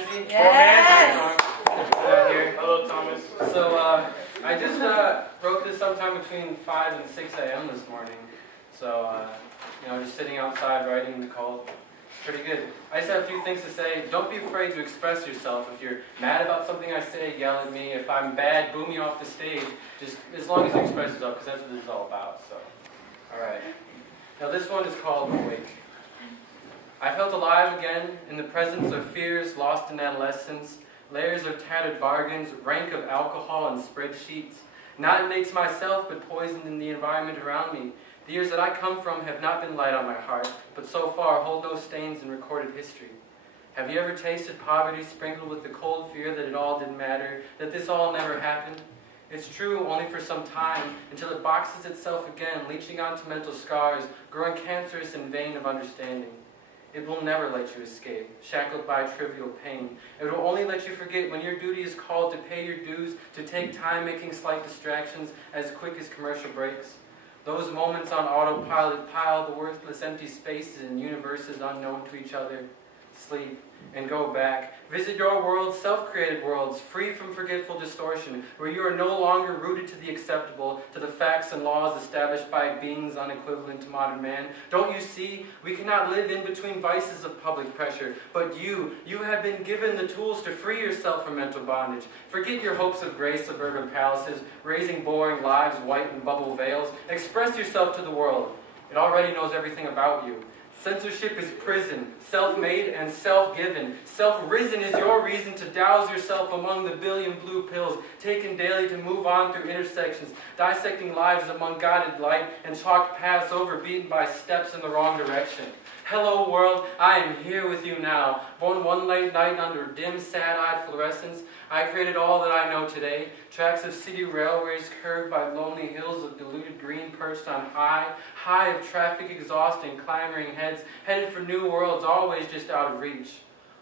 Manzi. Yes. Here. Hello, Thomas. So I just wrote this sometime between 5 and 6 a.m. this morning. So just sitting outside writing in the cold. Pretty good. I just have a few things to say. Don't be afraid to express yourself. If you're mad about something I say, yell at me. If I'm bad, boo me off the stage. Just as long as you express yourself, because that's what this is all about. So, all right. Now this one is called Awake. I felt alive again in the presence of fears lost in adolescence, layers of tattered bargains, rank of alcohol and spreadsheets. Not innate to myself, but poisoned in the environment around me. The years that I come from have not been light on my heart, but so far hold no stains in recorded history. Have you ever tasted poverty sprinkled with the cold fear that it all didn't matter, that this all never happened? It's true only for some time, until it boxes itself again, leaching onto mental scars, growing cancerous and vain of understanding. It will never let you escape, shackled by trivial pain. It will only let you forget when your duty is called to pay your dues, to take time making slight distractions as quick as commercial breaks. Those moments on autopilot pile the worthless empty spaces in universes unknown to each other. Sleep and go back. Visit your worlds, self-created worlds, free from forgetful distortion, where you are no longer rooted to the acceptable, to the facts and laws established by beings unequivalent to modern man. Don't you see? We cannot live in between vices of public pressure, but you have been given the tools to free yourself from mental bondage. Forget your hopes of gray suburban palaces, raising boring lives white in bubble veils. Express yourself to the world. It already knows everything about you. Censorship is prison, self-made and self-given. Self-risen is your reason to douse yourself among the billion blue pills taken daily to move on through intersections, dissecting lives among guided light and chalked paths overbeaten by steps in the wrong direction. Hello world, I am here with you now. Born one late night under dim, sad-eyed fluorescence, I created all that I know today. Tracks of city railways curved by lonely hills of diluted green perched on high of traffic exhaust and clamoring heads, headed for new worlds always just out of reach.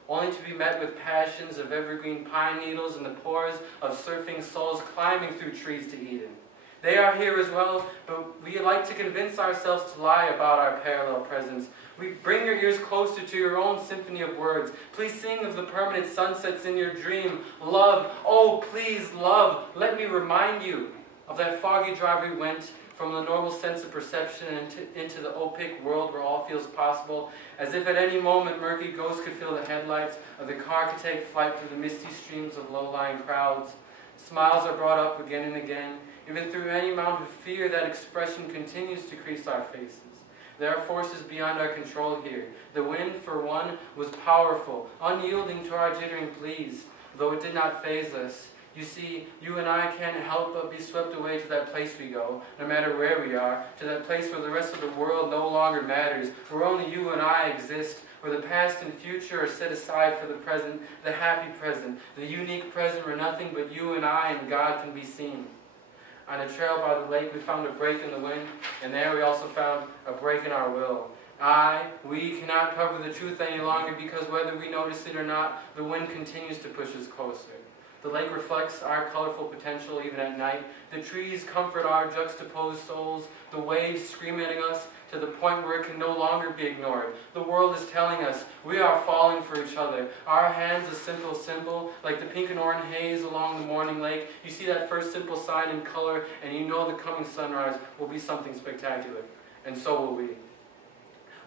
Only to be met with passions of evergreen pine needles and the pores of surfing souls climbing through trees to Eden. They are here as well, but we like to convince ourselves to lie about our parallel presence. We bring your ears closer to your own symphony of words. Please sing of the permanent sunsets in your dream. Love, oh please love, let me remind you of that foggy drive we went from the normal sense of perception into the opaque world where all feels possible, as if at any moment murky ghosts could fill the headlights, or the car could take flight through the misty streams of low-lying crowds. Smiles are brought up again and again. Even through any amount of fear, that expression continues to crease our faces. There are forces beyond our control here. The wind, for one, was powerful, unyielding to our jittering pleas, though it did not faze us. You see, you and I can't help but be swept away to that place we go, no matter where we are, to that place where the rest of the world no longer matters, where only you and I exist, where the past and future are set aside for the present, the happy present, the unique present where nothing but you and I and God can be seen. On a trail by the lake, we found a break in the wind, and there we also found a break in our will. We cannot cover the truth any longer because whether we notice it or not, the wind continues to push us closer. The lake reflects our colorful potential even at night. The trees comfort our juxtaposed souls. The waves scream at us to the point where it can no longer be ignored. The world is telling us we are falling for each other. Our hands a simple symbol, like the pink and orange haze along the morning lake. You see that first simple sign in color, and you know the coming sunrise will be something spectacular. And so will we.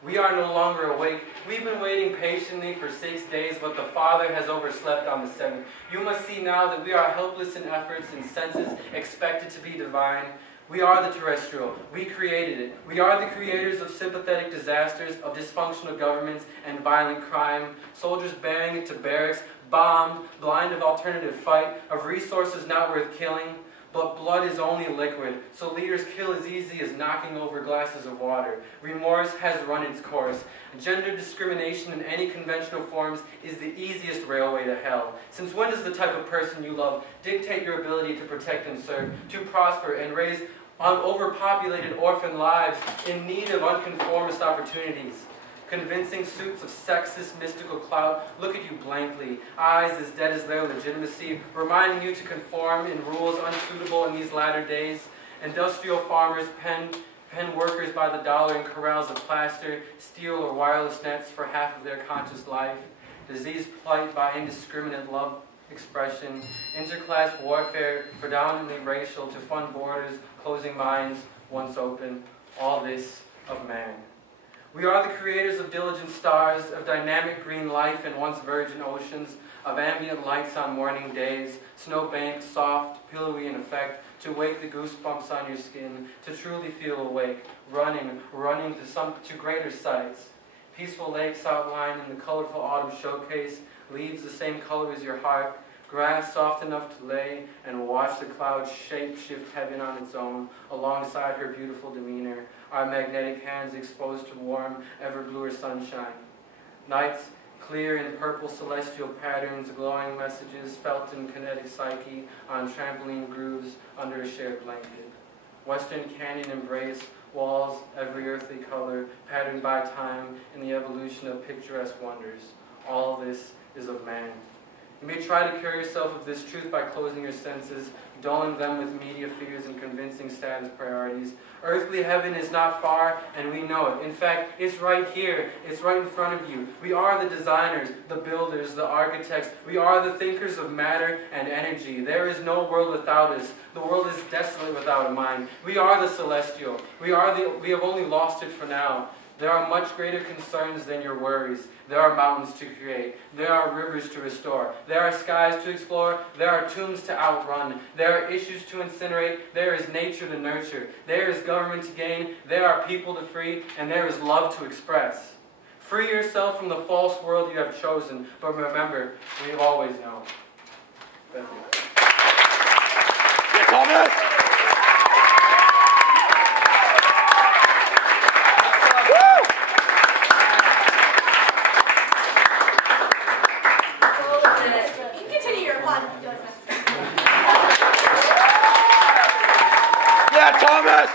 We are no longer awake. We've been waiting patiently for 6 days, but the Father has overslept on the 7th. You must see now that we are helpless in efforts and senses expected to be divine. We are the terrestrial. We created it. We are the creators of sympathetic disasters, of dysfunctional governments and violent crime, soldiers bearing it to barracks, bombed, blind of alternative fight, of resources not worth killing. But blood is only liquid, so leaders kill as easy as knocking over glasses of water. Remorse has run its course. Gender discrimination in any conventional forms is the easiest railway to hell. Since when does the type of person you love dictate your ability to protect and serve, to prosper and raise overpopulated orphan lives in need of unconformist opportunities? Convincing suits of sexist mystical clout look at you blankly, eyes as dead as their legitimacy, reminding you to conform in rules unsuitable in these latter days. Industrial farmers pen workers by the dollar in corrals of plaster, steel or wireless nets for half of their conscious life. disease plagued by indiscriminate love expression, interclass warfare, predominantly racial, to fund borders, closing minds, once open, all this of man. We are the creators of diligent stars, of dynamic green life in once virgin oceans, of ambient lights on morning days, snowbanks, soft, pillowy in effect, to wake the goosebumps on your skin, to truly feel awake, running to greater sights. Peaceful lakes outlined in the colorful autumn showcase, leaves the same color as your heart, grass soft enough to lay and watch the clouds shape-shift heaven on its own, alongside her beautiful demeanor, our magnetic hands exposed to warm, ever-bluer sunshine. Nights clear in purple celestial patterns, glowing messages felt in kinetic psyche on trampoline grooves under a shared blanket. Western canyon embrace, walls every earthly color, patterned by time in the evolution of picturesque wonders. All this is of man. You may try to cure yourself of this truth by closing your senses, dulling them with media fears and convincing status priorities. Earthly heaven is not far, and we know it. In fact, it's right here. It's right in front of you. We are the designers, the builders, the architects. We are the thinkers of matter and energy. There is no world without us. The world is desolate without a mind. We are the celestial. We have only lost it for now. There are much greater concerns than your worries. There are mountains to create. There are rivers to restore. There are skies to explore. There are tombs to outrun. There are issues to incinerate. There is nature to nurture. There is government to gain. There are people to free. And there is love to express. Free yourself from the false world you have chosen. But remember, we have always known. Thank you. Yeah, Thomas! Yeah, Thomas!